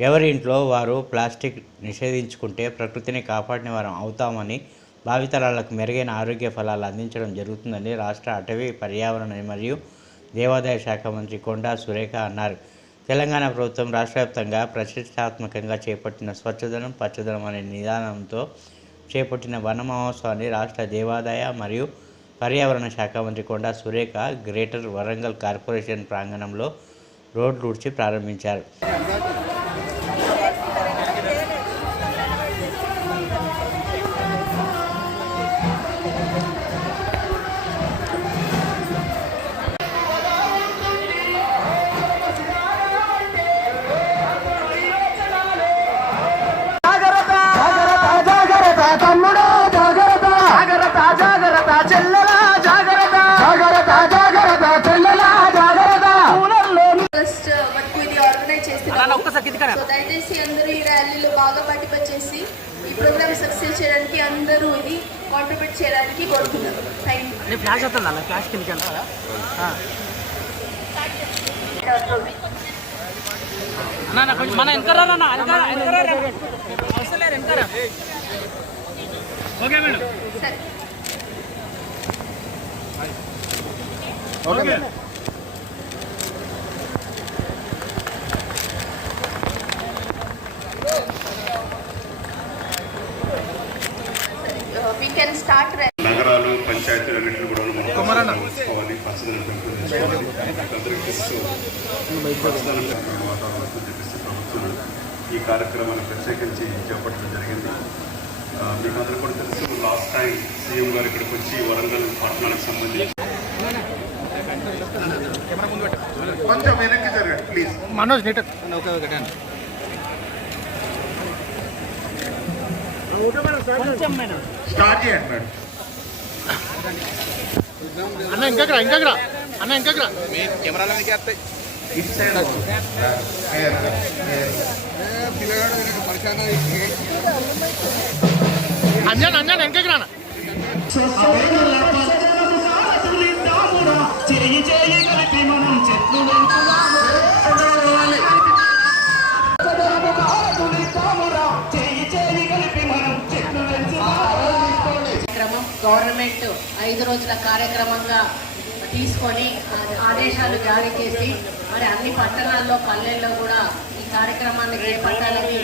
ఎవరి ఇంట్లో వారు ప్లాస్టిక్ నిషేధించుకుంటే ప్రకృతిని కాపాడిన వారం అవుతామని భావితరాలకు మెరుగైన ఆరోగ్య ఫలాలు అందించడం జరుగుతుందని రాష్ట్ర అటవీ పర్యావరణ మరియు దేవాదాయ శాఖ మంత్రి కొండా సురేఖ అన్నారు. తెలంగాణ ప్రభుత్వం రాష్ట్ర వ్యాప్తంగా ప్రతిష్టాత్మకంగా చేపట్టిన స్వచ్ఛదనం పచ్చదనం అనే నిదానంతో చేపట్టిన వన మహోత్సవాన్ని రాష్ట్ర దేవాదాయ మరియు పర్యావరణ శాఖ మంత్రి కొండా సురేఖ గ్రేటర్ వరంగల్ కార్పొరేషన్ ప్రాంగణంలో రోడ్లు ఉడిచి ప్రారంభించారు. Thank you. సో దయచేసి అందరూ ఈ ర్యాలీలో బాగా పార్టిసిపేట్ చేసి ఈ ప్రోగ్రామ్ సక్సెస్ చేయడానికి అందరూ ఇది కాంట్రిబ్యూట్ చేయడానికి కోరుతున్నాను థ్యాంక్ యూ ఫ్లాష్ వస్తుందా? అన్న ఫ్లాష్ కిందకి అన్న కొంచెం మన వెనకరా అన్న వెనకరా వెనకరా రా. అవసరం లేదు వెనకరా ఓకే మేడం సరే కెన్ స్టార్ట్ నగరాలు పంచాయతీలు అన్నింటిని కూడా మనం చూసుకోవాలి పచ్చదనం పెంపొందించుకోవాలి వాతావరణంతో చెప్పేసి ప్రభుత్వం ఈ కార్యక్రమాన్ని ప్రత్యేకించి చేపట్టడం జరిగింది. మీకు అందరూ కూడా తెలుసు లాస్ట్ టైం సీఎం గారు ఇక్కడికి వచ్చి వరంగల్ పట్టణానికి సంబంధించి కొంచెం వెనక్కి జరగండి ప్లీజ్ మనోజ్ నీట కొంచెం స్టార్ట్ చేయండి మేడం అన్న ఇంకరా ఇంకరా అన్న ఇంకరా ఇటు సైడ్ క్లియర్గా అంజన్ అంజన్ ఇంకరా గవర్నమెంట్ ఐదు రోజుల కార్యక్రమంగా తీసుకొని ఆదేశాలు జారీ చేసి మరి అన్ని పట్టణాల్లో పల్లెల్లో కూడా ఈ కార్యక్రమాన్ని చేపట్టాలని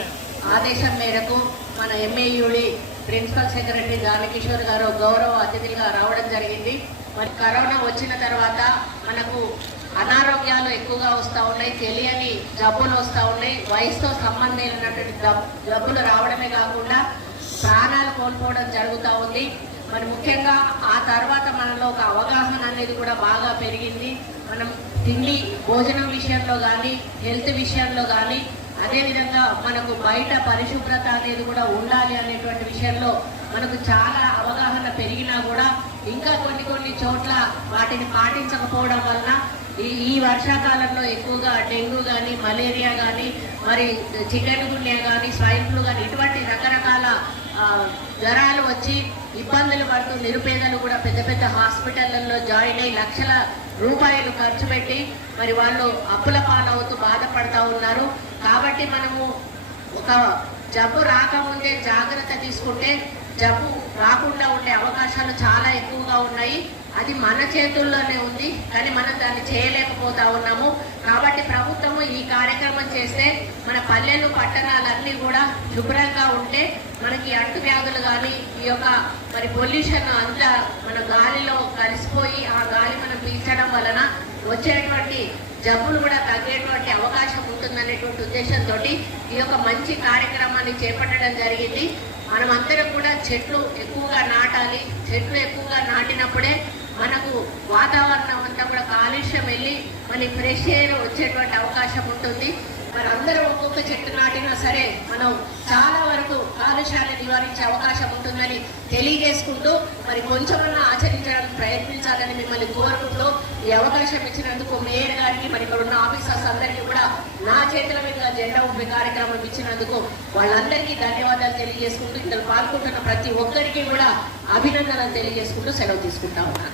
ఆదేశం మేరకు మన ఎంఏయుడి ప్రిన్సిపల్ సెక్రటరీ దానకిషోర్ గారు గౌరవ అతిథిగా రావడం జరిగింది. మరి కరోనా వచ్చిన తర్వాత మనకు అనారోగ్యాలు ఎక్కువగా వస్తూ ఉన్నాయి తెలియని జబ్బులు వస్తూ ఉన్నాయి. వయసుతో సంబంధం జబ్బులు రావడమే కాకుండా ప్రాణాలు కోల్పోవడం జరుగుతూ ఉంది. మరి ముఖ్యంగా ఆ తర్వాత మనలో ఒక అవగాహన అనేది కూడా బాగా పెరిగింది. మనం తిండి భోజనం విషయంలో కానీ హెల్త్ విషయంలో కానీ అదేవిధంగా మనకు బయట పరిశుభ్రత అనేది కూడా ఉండాలి అనేటువంటి విషయంలో మనకు చాలా అవగాహన పెరిగినా కూడా ఇంకా కొన్ని కొన్ని చోట్ల వాటిని పాటించకపోవడం వలన ఈ ఈ వర్షాకాలంలో ఎక్కువగా డెంగ్యూ కానీ మలేరియా కానీ మరి చికెన్ గున్యా కానీ స్వైన్ ఫ్లూ కానీ ఇటువంటి రకరకాల జ్వరాలు వచ్చి ఇబ్బందులు పడుతూ నిరుపేదలు కూడా పెద్ద పెద్ద హాస్పిటళ్ళలో జాయిన్ అయ్యి లక్షల రూపాయలు ఖర్చు పెట్టి మరి వాళ్ళు అప్పుల పాలవుతూ బాధపడతా ఉన్నారు. కాబట్టి మనము ఒక జబ్బు రాకముందే జాగ్రత్త తీసుకుంటే జబ్బు రాకుండా ఉండే అవకాశాలు చాలా ఎక్కువగా ఉన్నాయి. అది మన చేతుల్లోనే ఉంది కానీ మనం దాన్ని చేయలేకపోతా ఉన్నాము. కాబట్టి ప్రభుత్వము ఈ కార్యక్రమం చేస్తే మన పల్లెలు పట్టణాలన్నీ కూడా శుభ్రంగా ఉంటే మనకి అంటు వ్యాధులు కానీ ఈ యొక్క మరి పొల్యూషన్ అంతా మన గాలిలో కలిసిపోయి ఆ గాలి మనం పీల్చడం వలన వచ్చేటువంటి జబ్బులు కూడా తగ్గేటువంటి అవకాశం ఉంటుందనేటువంటి ఉద్దేశంతో ఈ యొక్క మంచి కార్యక్రమాన్ని చేపట్టడం జరిగింది. మనమందరం కూడా చెట్లు ఎక్కువగా నాటాలి చెట్లు ఎక్కువగా నాటినప్పుడే మనకు వాతావరణం అంతా కూడా కాలుష్యం వెళ్ళి మనకి ఫ్రెష్ ఎయిర్ వచ్చేటువంటి అవకాశం ఉంటుంది. మరి అందరూ ఒక్కొక్క చెట్టు నాటినా సరే మనం చాలా వరకు కాలుష్యాన్ని నివారించే అవకాశం ఉంటుందని తెలియజేసుకుంటూ మరి కొంచెమన్నా ఆచరించడానికి ప్రయత్నించాలని మిమ్మల్ని కోరుకుంటూ ఈ అవకాశం ఇచ్చినందుకు మేయర్ గారికి మరి ఇక్కడ ఉన్న ఆఫీసర్స్ అందరికీ కూడా నా చేతుల మీద జెండా ఊపే కార్యక్రమం ఇచ్చినందుకు వాళ్ళందరికీ ధన్యవాదాలు తెలియజేసుకుంటూ ఇందులో పాల్గొంటున్న ప్రతి ఒక్కరికి కూడా అభినందనలు తెలియజేసుకుంటూ సెలవు తీసుకుంటా ఉన్నాను.